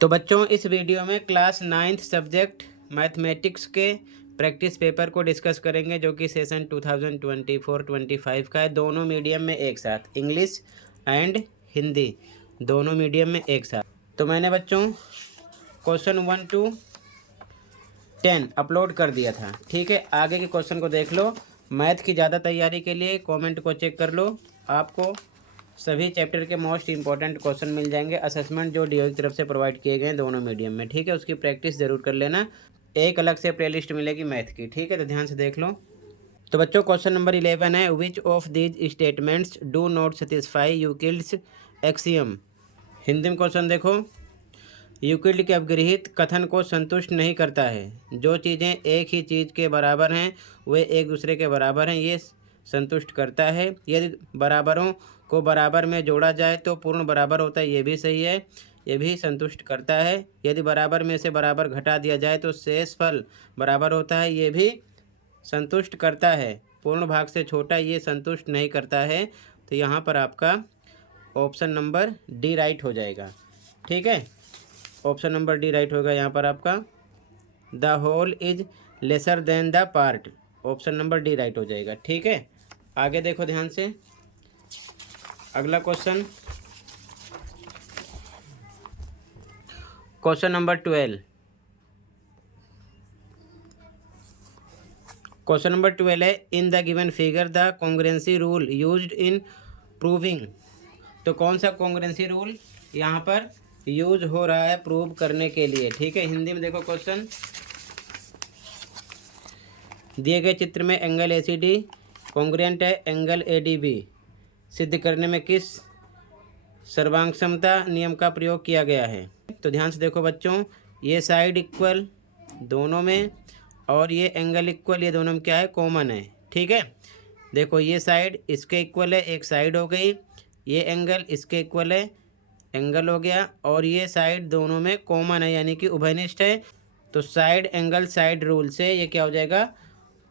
तो बच्चों इस वीडियो में क्लास 9th सब्जेक्ट मैथमेटिक्स के प्रैक्टिस पेपर को डिस्कस करेंगे, जो कि सेशन 2024-25 का है। दोनों मीडियम में एक साथ, इंग्लिश एंड हिंदी दोनों मीडियम में एक साथ। तो मैंने बच्चों क्वेश्चन 1 to 10 अपलोड कर दिया था, ठीक है। आगे के क्वेश्चन को देख लो। मैथ की ज़्यादा तैयारी के लिए कमेंट को चेक कर लो, आपको सभी चैप्टर के मोस्ट इंपॉर्टेंट क्वेश्चन मिल जाएंगे। असेसमेंट जो डीओ की तरफ से प्रोवाइड किए गए हैं दोनों मीडियम में, ठीक है। उसकी प्रैक्टिस ज़रूर कर लेना। एक अलग से प्लेलिस्ट मिलेगी मैथ की, ठीक है। तो ध्यान से देख लो। तो बच्चों क्वेश्चन नंबर 11 है, which of these statements do not satisfy Euclid's axiom. Hindi में क्वेश्चन देखो। यूक्लिड के अपगृहित कथन को संतुष्ट नहीं करता है। जो चीज़ें एक ही चीज़ के बराबर हैं वे एक दूसरे के बराबर हैं, ये संतुष्ट करता है। यदि बराबरों को बराबर में जोड़ा जाए तो पूर्ण बराबर होता है, ये भी सही है, ये भी संतुष्ट करता है। यदि बराबर में से बराबर घटा दिया जाए तो शेषफल बराबर होता है, ये भी संतुष्ट करता है। पूर्ण भाग से छोटा ये संतुष्ट नहीं करता है। तो यहाँ पर आपका ऑप्शन नंबर डी राइट हो जाएगा, ठीक है। ऑप्शन नंबर डी राइट होगा यहाँ पर आपका। The whole is lesser than the part, option number D right हो जाएगा, ठीक है। आगे देखो ध्यान से, अगला question, question number 12। Question number 12 है, in the given figure the congruency rule used in proving. तो कौन सा कॉन्ग्रुएंसी रूल यहाँ पर यूज हो रहा है प्रूव करने के लिए, ठीक है। हिंदी में देखो क्वेश्चन, दिए गए चित्र में एंगल ACD कॉन्ग्रुएंट है एंगल ADB। सिद्ध करने में किस सर्वांगक्षमता नियम का प्रयोग किया गया है। तो ध्यान से देखो बच्चों, ये साइड इक्वल दोनों में और ये एंगल इक्वल, ये दोनों में क्या है, कॉमन है, ठीक है। देखो ये साइड इसके इक्वल है, एक साइड हो गई। ये एंगल इसके इक्वल है, एंगल हो गया। और ये साइड दोनों में कॉमन है, यानी कि उभयनिष्ठ है। तो साइड एंगल साइड रूल से ये क्या हो जाएगा,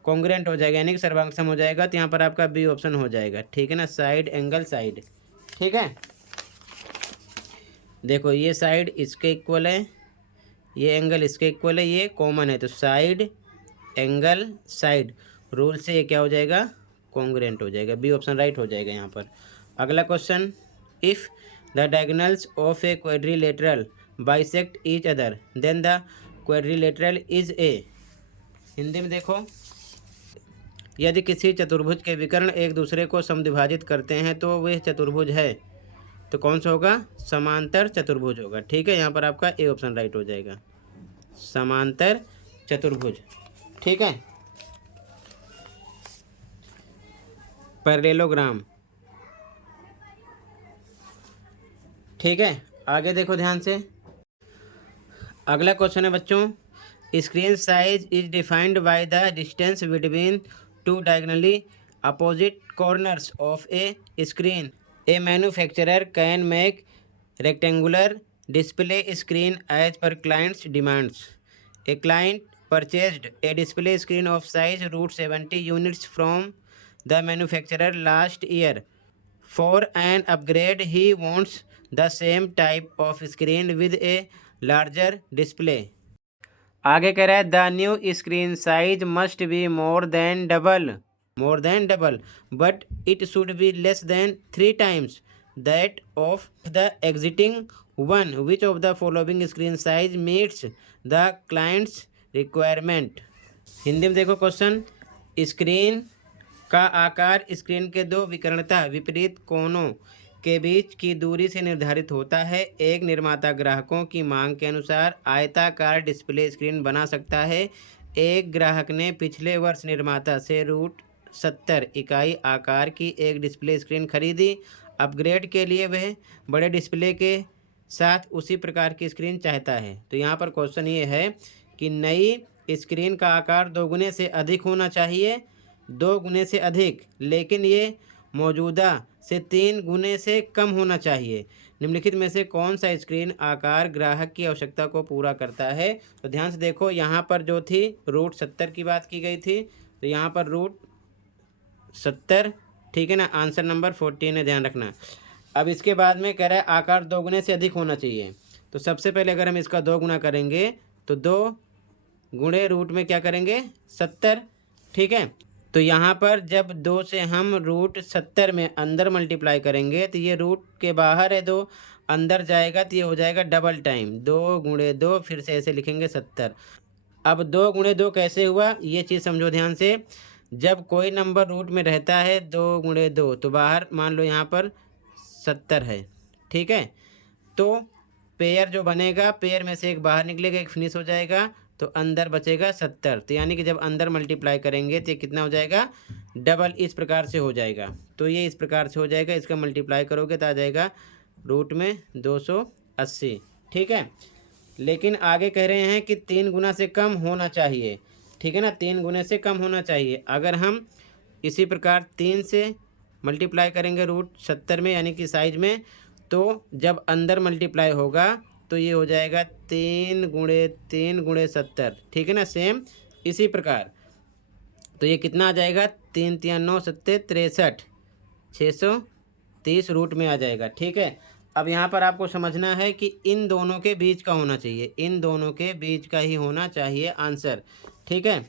कॉन्ग्रुएंट हो जाएगा, यानी कि सर्वांगसम हो जाएगा। तो यहाँ पर आपका बी ऑप्शन हो जाएगा, ठीक है ना। साइड एंगल साइड, ठीक है। देखो ये साइड इसके इक्वल है, ये एंगल इसके इक्वल है, ये कॉमन है। तो साइड एंगल साइड रूल से ये क्या हो जाएगा, कॉन्ग्रुएंट हो जाएगा। बी ऑप्शन राइट हो जाएगा यहाँ पर। अगला question, if the diagonals of a quadrilateral bisect each other than the quadrilateral is a. Hindi में देखो, यदि किसी चतुर्भुज के विकर्ण एक दूसरे को समद्विभाजित करते हैं तो वह चतुर्भुज है। तो कौन सा होगा, समांतर चतुर्भुज होगा, ठीक है। यहाँ पर आपका ए ऑप्शन राइट हो जाएगा, समांतर चतुर्भुज, ठीक है। पैरेललोग्राम, ठीक है। आगे देखो ध्यान से, अगला क्वेश्चन है बच्चों, screen size is defined by the distance between two diagonally opposite corners of A screen. A manufacturer can make rectangular display screen as per client's demands. A client purchased a display screen of size √70 units from the manufacturer last year. For an upgrade, he wants the same type of screen with a larger display. आगे कह रहा है, the new screen size must be more than double but it should be less than 3 times that of the exiting one. Which of the following screen size meets the client's requirement? Hindi में देखो question, screen का आकार screen के दो विकर्णता विपरीत कोणों के बीच की दूरी से निर्धारित होता है। एक निर्माता ग्राहकों की मांग के अनुसार आयताकार डिस्प्ले स्क्रीन बना सकता है। एक ग्राहक ने पिछले वर्ष निर्माता से √70 इकाई आकार की एक डिस्प्ले स्क्रीन खरीदी। अपग्रेड के लिए वह बड़े डिस्प्ले के साथ उसी प्रकार की स्क्रीन चाहता है। तो यहाँ पर क्वेश्चन ये है कि नई स्क्रीन का आकार 2 गुने से अधिक होना चाहिए, 2 गुने से अधिक, लेकिन ये मौजूदा से 3 गुने से कम होना चाहिए। निम्नलिखित में से कौन सा स्क्रीन आकार ग्राहक की आवश्यकता को पूरा करता है। तो ध्यान से देखो, यहाँ पर जो थी √70 की बात की गई थी, तो यहाँ पर √70, ठीक है ना। आंसर नंबर 14 है, ध्यान रखना। अब इसके बाद में कह रहा है आकार 2 गुने से अधिक होना चाहिए। तो सबसे पहले अगर हम इसका 2 गुना करेंगे तो 2 गुणे रूट में क्या करेंगे 70, ठीक है। तो यहाँ पर जब 2 से हम रूट 70 में अंदर मल्टीप्लाई करेंगे तो ये रूट के बाहर है 2, अंदर जाएगा तो ये हो जाएगा डबल टाइम 2 गुणे 2, फिर से ऐसे लिखेंगे 70। अब 2 गुणे 2 कैसे हुआ ये चीज़ समझो ध्यान से। जब कोई नंबर रूट में रहता है 2 गुणे 2 तो बाहर मान लो यहाँ पर 70 है, ठीक है। तो पेयर जो बनेगा, पेयर में से एक बाहर निकलेगा, एक फिनिश हो जाएगा, तो अंदर बचेगा 70। तो यानी कि जब अंदर मल्टीप्लाई करेंगे तो ये कितना हो जाएगा डबल, इस प्रकार से हो जाएगा। तो ये इस प्रकार से हो जाएगा, इसका मल्टीप्लाई करोगे तो आ जाएगा रूट में 280, ठीक है। लेकिन आगे कह रहे हैं कि 3 गुना से कम होना चाहिए, ठीक है ना, 3 गुने से कम होना चाहिए। अगर हम इसी प्रकार 3 से मल्टीप्लाई करेंगे रूट 70 में यानी कि साइज में, तो जब अंदर मल्टीप्लाई होगा तो ये हो जाएगा 3 गुणे 70, ठीक है ना। सेम इसी प्रकार तो ये कितना आ जाएगा 3 3 9 7 63, 630 रूट में आ जाएगा, ठीक है। अब यहाँ पर आपको समझना है कि इन दोनों के बीच का होना चाहिए, इन दोनों के बीच का ही होना चाहिए आंसर, ठीक है।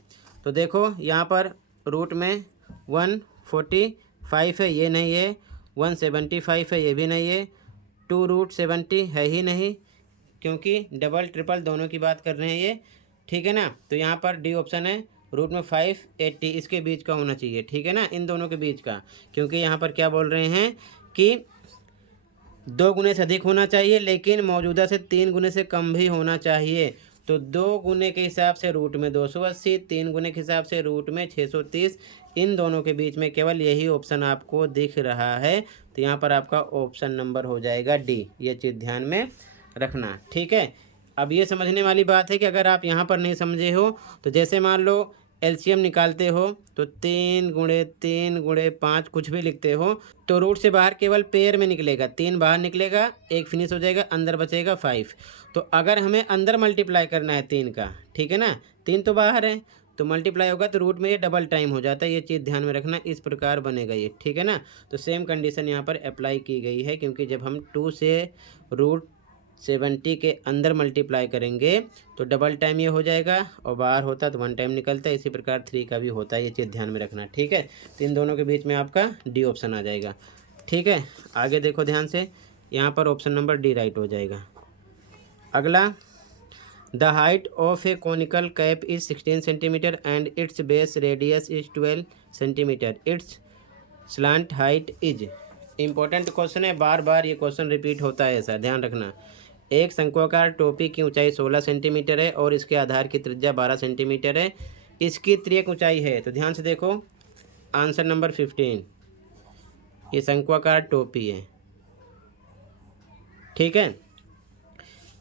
तो देखो यहाँ पर रूट में 145 है, ये नहीं है, 175 है, ये भी नहीं है, 2 रूट 70 है ही नहीं, क्योंकि डबल ट्रिपल दोनों की बात कर रहे हैं ये, ठीक है ना। तो यहाँ पर डी ऑप्शन है, रूट में 580 इसके बीच का होना चाहिए, ठीक है ना, इन दोनों के बीच का। क्योंकि यहाँ पर क्या बोल रहे हैं कि 2 गुने से अधिक होना चाहिए, लेकिन मौजूदा से 3 गुने से कम भी होना चाहिए। तो 2 गुने के हिसाब से रूट में 280, 3 गुने के हिसाब से रूट में 630, इन दोनों के बीच में केवल यही ऑप्शन आपको दिख रहा है। तो यहाँ पर आपका ऑप्शन नंबर हो जाएगा डी, ये चीज़ ध्यान में रखना, ठीक है। अब ये समझने वाली बात है कि अगर आप यहाँ पर नहीं समझे हो तो जैसे मान लो एलसीएम निकालते हो तो 3 गुणे 5 कुछ भी लिखते हो, तो रूट से बाहर केवल पेयर में निकलेगा, 3 बाहर निकलेगा, एक फिनिश हो जाएगा, अंदर बचेगा 5। तो अगर हमें अंदर मल्टीप्लाई करना है 3 का, ठीक है ना, 3 तो बाहर है, तो मल्टीप्लाई होगा तो रूट में ये डबल टाइम हो जाता है, ये चीज़ ध्यान में रखना, इस प्रकार बनेगा ये, ठीक है ना। तो सेम कंडीशन यहाँ पर अप्लाई की गई है, क्योंकि जब हम 2 से रूट 70 के अंदर मल्टीप्लाई करेंगे तो डबल टाइम ये हो जाएगा, और बाहर होता तो 1 टाइम निकलता है, इसी प्रकार 3 का भी होता है, ये चीज़ ध्यान में रखना, ठीक है। तो इन दोनों के बीच में आपका डी ऑप्शन आ जाएगा, ठीक है। आगे देखो ध्यान से, यहाँ पर ऑप्शन नंबर डी राइट हो जाएगा। अगला, the height of A conical cap is 16 centimetre and it's base radius is 12 centimetre, it's slant height is. Important question है, बार बार ये क्वेश्चन रिपीट होता है, ऐसा ध्यान रखना। एक शंक्वाकार टोपी की ऊंचाई 16 सेंटीमीटर है और इसके आधार की त्रिज्या 12 सेंटीमीटर है, इसकी तिर्यक ऊंचाई है। तो ध्यान से देखो, आंसर नंबर 15, ये शंक्वाकार टोपी है, ठीक है।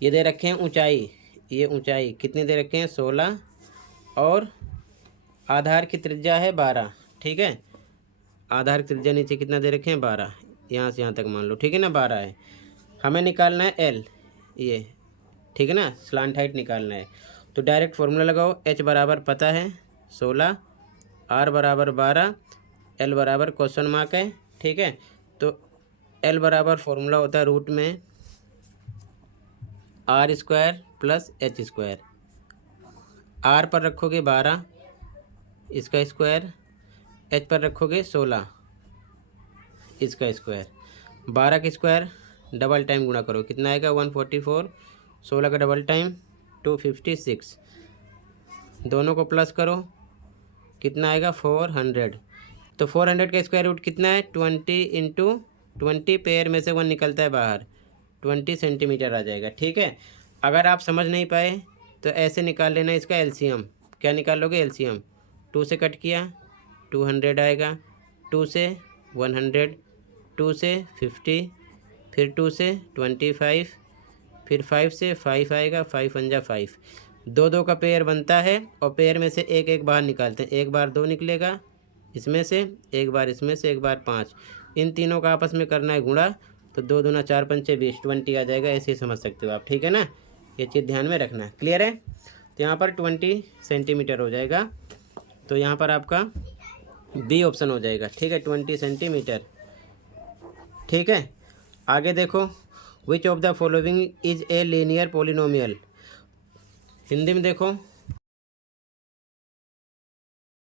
ये दे रखे हैं ऊंचाई, ये ऊंचाई कितनी दे रखे हैं 16, और आधार की त्रिज्या है 12, ठीक है। आधार की त्रिज्या नीचे कितना दे रखे हैं 12, यहाँ से यहाँ तक मान लो, ठीक है ना, 12 है। हमें निकालना है एल, ये ठीक है ना, स्लांट हाइट निकालना है। तो डायरेक्ट फॉर्मूला लगाओ, एच बराबर पता है 16, आर बराबर 12, एल बराबर क्वेश्चन मार्क है, ठीक है। तो एल बराबर फॉर्मूला होता है रूट में r square plus h square. R पर रखोगे 12 इसका स्क्वायर, एच पर रखोगे 16 इसका स्क्वायर, 12 का स्क्वायर डबल टाइम गुणा करो, कितना आएगा 144, 16 का डबल टाइम 256, दोनों को प्लस करो, कितना आएगा 400। तो 400 का स्क्वायर रूट कितना है 20 इंटू 20, पेयर में से 1 निकलता है बाहर, 20 सेंटीमीटर आ जाएगा, ठीक है। अगर आप समझ नहीं पाए तो ऐसे निकाल लेना इसका एलसीएम। क्या निकाल लोगे एलसीएम, 2 से कट किया 200 आएगा, 2 से 100, 2 से 50, फिर 2 से 25, फिर 5 से 5 आएगा, 5 पंजा 5, 2 2 का पेयर बनता है, और पेयर में से एक एक बार निकालते हैं, एक बार 2 निकलेगा इसमें से, एक बार इसमें से, एक बार 5, इन तीनों का आपस में करना है गुणा, तो 2 दूना 4 पंचे 20, 20 आ जाएगा, ऐसे ही समझ सकते हो आप, ठीक है ना। ये चीज़ ध्यान में रखना, क्लियर है। तो यहाँ पर 20 सेंटीमीटर हो जाएगा, तो यहाँ पर आपका बी ऑप्शन हो जाएगा, ठीक है, 20 सेंटीमीटर, ठीक है। आगे देखो, which of the following is a linear polynomial. Hindi में देखो,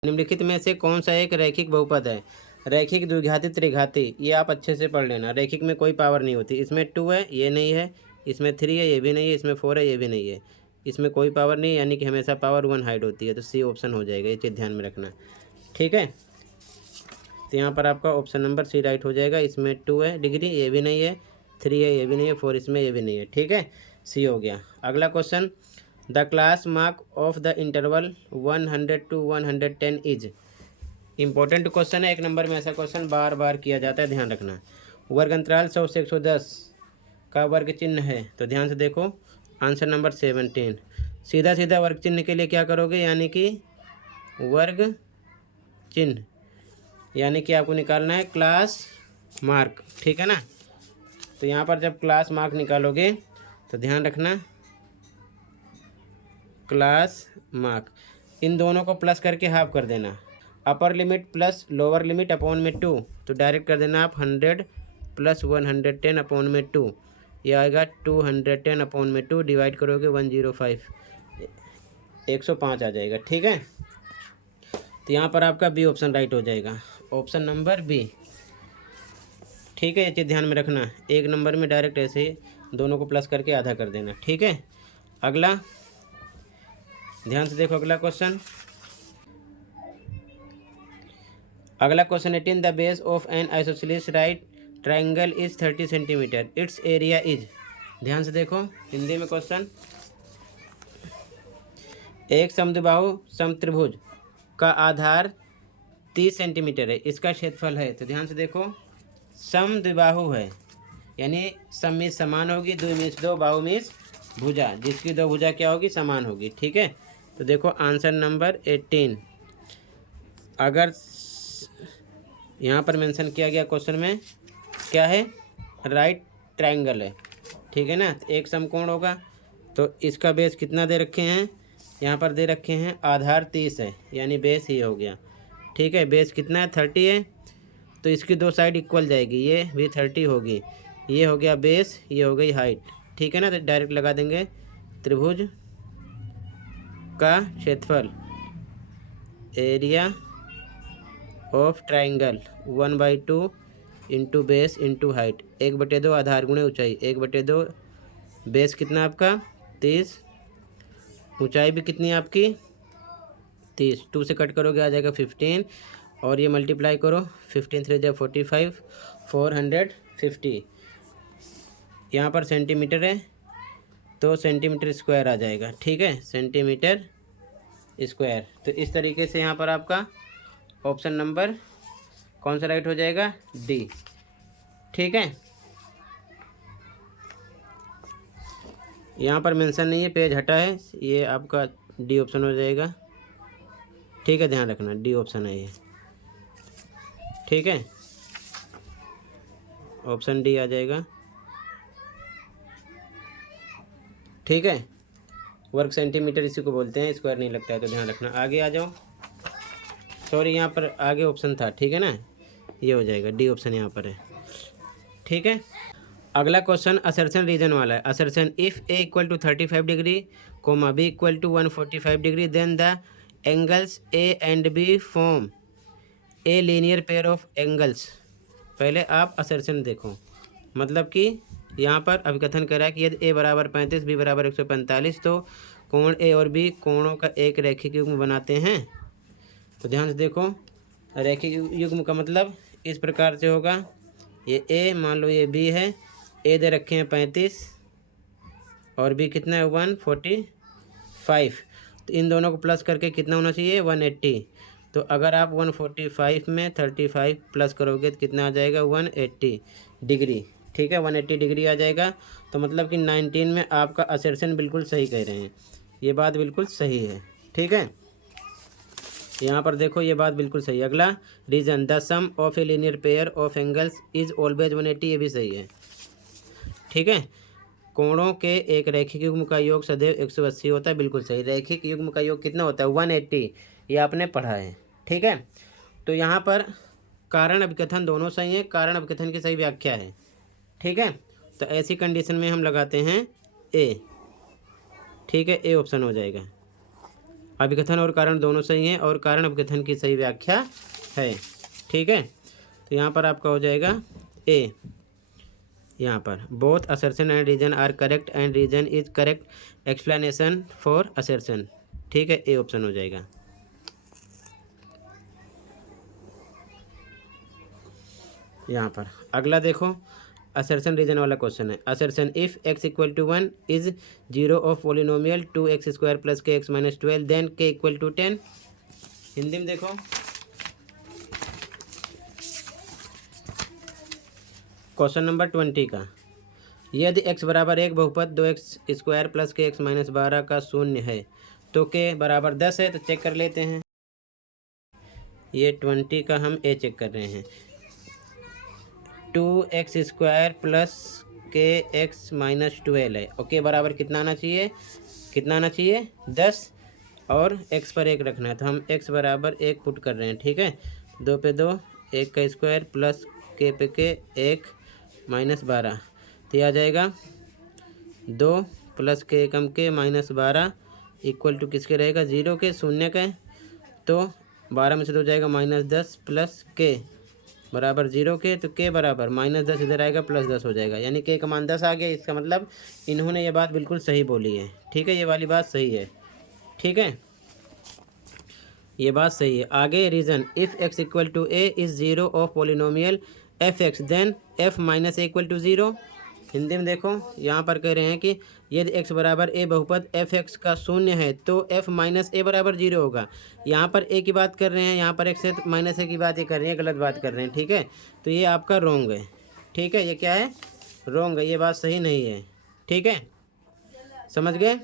निम्नलिखित में से कौन सा एक रैखिक बहुपद है। रैखिक द्विघाती त्रिघाती, ये आप अच्छे से पढ़ लेना। रैखिक में कोई पावर नहीं होती। इसमें 2 है, ये नहीं है। इसमें 3 है, ये भी नहीं है। इसमें 4 है, ये भी नहीं है। इसमें कोई पावर नहीं, यानी कि हमेशा पावर 1 हाइड होती है। तो सी ऑप्शन हो जाएगा, ये चीज़ ध्यान में रखना। ठीक है, तो यहाँ पर आपका ऑप्शन नंबर सी राइट हो जाएगा। इसमें 2 है डिग्री, ये भी नहीं है। 3 है, ये भी नहीं है। 4 इसमें, ये भी नहीं है। ठीक है, सी हो गया। अगला question, the class mark of the interval 100 to 110 is. Important question है, 1 नंबर में ऐसा क्वेश्चन बार बार किया जाता है, ध्यान रखना। वर्ग अंतराल 100 से 110 का वर्ग चिन्ह है, तो ध्यान से देखो। Answer number 17। सीधा सीधा वर्ग चिन्ह के लिए क्या करोगे, यानी कि वर्ग चिन्ह, यानी कि आपको निकालना है क्लास मार्क। ठीक है ना, तो यहाँ पर जब क्लास मार्क निकालोगे तो ध्यान रखना, क्लास मार्क, इन दोनों को प्लस करके हाफ कर देना। Upper limit plus lower limit upon में 2, तो डायरेक्ट कर देना आप 100 प्लस 110 अपॉन में 2, ये आएगा 210 अपॉन में 2, डिवाइड करोगे 105, 105 आ जाएगा। ठीक है, तो यहाँ पर आपका बी ऑप्शन राइट हो जाएगा, ऑप्शन नंबर बी। ठीक है, ये चीज़ ध्यान में रखना। 1 नंबर में डायरेक्ट ऐसे ही दोनों को प्लस करके आधा कर देना। ठीक है, अगला ध्यान से देखो, अगला क्वेश्चन। अगला question 18, the base of N isosceles right triangle is 30 centimetre, it's area is. ध्यान से देखो, हिंदी में क्वेश्चन, एक समद्विबाहु समत्रिभुज का आधार 30 सेंटीमीटर है, इसका क्षेत्रफल है। तो ध्यान से देखो, समद्विबाहु है, यानी सम मीन्स समान होगी, द्वि मीन्स दो, बाहु मीन्स भुजा, जिसकी दो भुजा क्या होगी, समान होगी। ठीक है, तो देखो आंसर नंबर 18। अगर यहाँ पर मेंशन किया गया क्वेश्चन में क्या है, राइट ट्रायंगल है। ठीक है ना, एक समकोण होगा, तो इसका बेस कितना दे रखे हैं, यहाँ पर दे रखे हैं आधार 30 है, यानी बेस ही हो गया। ठीक है, बेस कितना है, 30 है, तो इसकी दो साइड इक्वल जाएगी, ये भी 30 होगी, ये हो गया बेस, ये हो गई हाइट। ठीक है ना, तो डायरेक्ट लगा देंगे त्रिभुज का क्षेत्रफल, area of triangle 1/2 into base into height, 1/2 आधार गुणे ऊंचाई, 1/2 बेस कितना आपका 30, ऊंचाई भी कितनी आपकी 30, 2 से कट करोगे आ जाएगा 15, और ये मल्टीप्लाई करो, 15 3 जा 45, 450। यहाँ पर सेंटीमीटर है, तो सेंटीमीटर स्क्वायर आ जाएगा। ठीक है, सेंटीमीटर स्क्वायर। तो इस तरीके से यहाँ पर आपका ऑप्शन नंबर कौन सा राइट हो जाएगा, डी। ठीक है, यहाँ पर मेंशन नहीं है, पेज हटा है, ये आपका डी ऑप्शन हो जाएगा। ठीक है, ध्यान रखना, डी ऑप्शन है ये। ठीक है, ऑप्शन डी आ जाएगा। ठीक है, वर्ग सेंटीमीटर इसी को बोलते हैं, स्क्वायर नहीं लगता है, तो ध्यान रखना। आगे आ जाओ, सॉरी यहाँ पर आगे ऑप्शन था। ठीक है ना, ये हो जाएगा, डी ऑप्शन यहाँ पर है। ठीक है, अगला क्वेश्चन असर्शन रीजन वाला है। Assertion, if A equal to 35 degree comma B equal to 145 degree then the angles A and B form a linear pair of angles. पहले आप असर्शन देखो, मतलब कि यहाँ पर अभिकथन कर रहा है कि यदि ए बराबर 35 बी बराबर 145 तो कोण ए और बी कोणों का एक रैखिक युग्म बनाते हैं। तो ध्यान से देखो, रैखिक युग्म का मतलब इस प्रकार से होगा, ये ए मान लो ये बी है, ए दे रखे हैं 35 और बी कितना है 145, तो इन दोनों को प्लस करके कितना होना चाहिए 180। तो अगर आप 145 में 35 प्लस करोगे तो कितना आ जाएगा 180 डिग्री। ठीक है, 180 डिग्री आ जाएगा। तो मतलब कि 19 में आपका असर्शन बिल्कुल सही कह रहे हैं, ये बात बिल्कुल सही है। ठीक है, यहाँ पर देखो ये बात बिल्कुल सही है। अगला reason, the sum of a linear pair of angles is always 180, ये भी सही है। ठीक है, कोणों के एक रैखिक युग्म का योग सदैव 180 होता है, बिल्कुल सही। रैखिक युग्म का योग कितना होता है 180, ये आपने पढ़ा है। ठीक है, तो यहाँ पर कारण अभिकथन दोनों सही है, कारण अभिकथन की सही व्याख्या है। ठीक है, तो ऐसी कंडीशन में हम लगाते हैं ए। ठीक है, ए ऑप्शन हो जाएगा। अभिकथन और कारण दोनों सही हैं और कारण अभिकथन की सही व्याख्या है। ठीक है, तो यहाँ पर आपका हो जाएगा ए। यहाँ पर both assertion and reason are correct and reason is correct explanation for assertion. ठीक है, ए ऑप्शन हो जाएगा। यहाँ पर अगला देखो, असर्शन रीजन वाला क्वेश्चन है। Assertion if x equal to 1 is 0 of polynomial 2x² plus k x minus 12 then k equal to 10। Hindi में देखो, क्वेश्चन नंबर 20 का, यदि x बराबर 1 बहुपद 2x² plus k x minus 12 का शून्य है तो k बराबर 10 है। तो चेक कर लेते हैं। ये 20 का हम ए चेक कर रहे हैं। 2x² plus k x minus 12 है। ओके, बराबर कितना आना चाहिए, 10 और x पर 1 रखना है। तो हम x बराबर 1 पुट कर रहे हैं। ठीक है, 2 पे 2, 1 का स्क्वायर प्लस के पे के 1 माइनस 12। तो ये आ जाएगा 2 प्लस के एकम के माइनस 12 इक्वल टू किसके रहेगा, 0 के, शून्य के। तो 12 में से 2 जाएगा माइनस 10 प्लस के बराबर 0 के। तो के बराबर माइनस 10 इधर आएगा प्लस 10 हो जाएगा, यानी के का मान 10 आ गया। इसका मतलब इन्होंने ये बात बिल्कुल सही बोली है। ठीक है, ये वाली बात सही है। ठीक है, ये बात सही है। आगे reason, if x equal to a is 0 of polynomial f x then f minus a equal to 0। Hindi में देखो, यहाँ पर कह रहे हैं कि यदि x बराबर ए बहुपद एफ एक्स का शून्य है तो f माइनस ए बराबर 0 होगा। यहाँ पर a की बात कर रहे हैं, यहाँ पर x है तो माइनस ए की बात ये कर रहे हैं, गलत बात कर रहे हैं। ठीक है, तो ये आपका रोंग है। ठीक है, ये क्या है, रोंग है, ये बात सही नहीं है। ठीक है, समझ गए।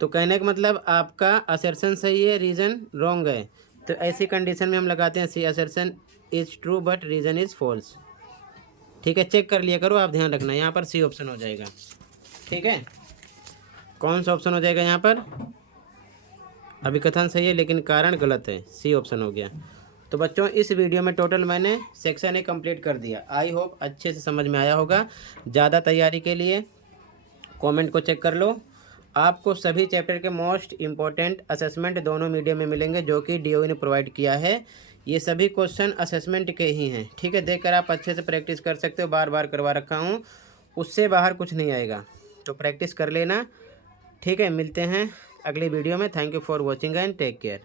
तो कहने का मतलब आपका असर्शन सही है, रीज़न रोंग है। तो ऐसी कंडीशन में हम लगाते हैं C assertion is true but reason is false. ठीक है, चेक कर लिया करो, आप ध्यान रखना। यहाँ पर सी ऑप्शन हो जाएगा। ठीक है, कौन सा ऑप्शन हो जाएगा यहाँ पर, अभिकथन सही है लेकिन कारण गलत है, सी ऑप्शन हो गया। तो बच्चों, इस वीडियो में टोटल मैंने सेक्शन ए कंप्लीट कर दिया। आई होप अच्छे से समझ में आया होगा। ज़्यादा तैयारी के लिए कमेंट को चेक कर लो। आपको सभी चैप्टर के मोस्ट इम्पोर्टेंट असेसमेंट दोनों मीडियम में मिलेंगे जो कि DOE ने प्रोवाइड किया है। ये सभी क्वेश्चन असेसमेंट के ही हैं। ठीक है, देखकर आप अच्छे से प्रैक्टिस कर सकते हो, बार बार करवा रखा हूँ, उससे बाहर कुछ नहीं आएगा। तो प्रैक्टिस कर लेना। ठीक है, मिलते हैं अगली वीडियो में। Thank you for watching and take care.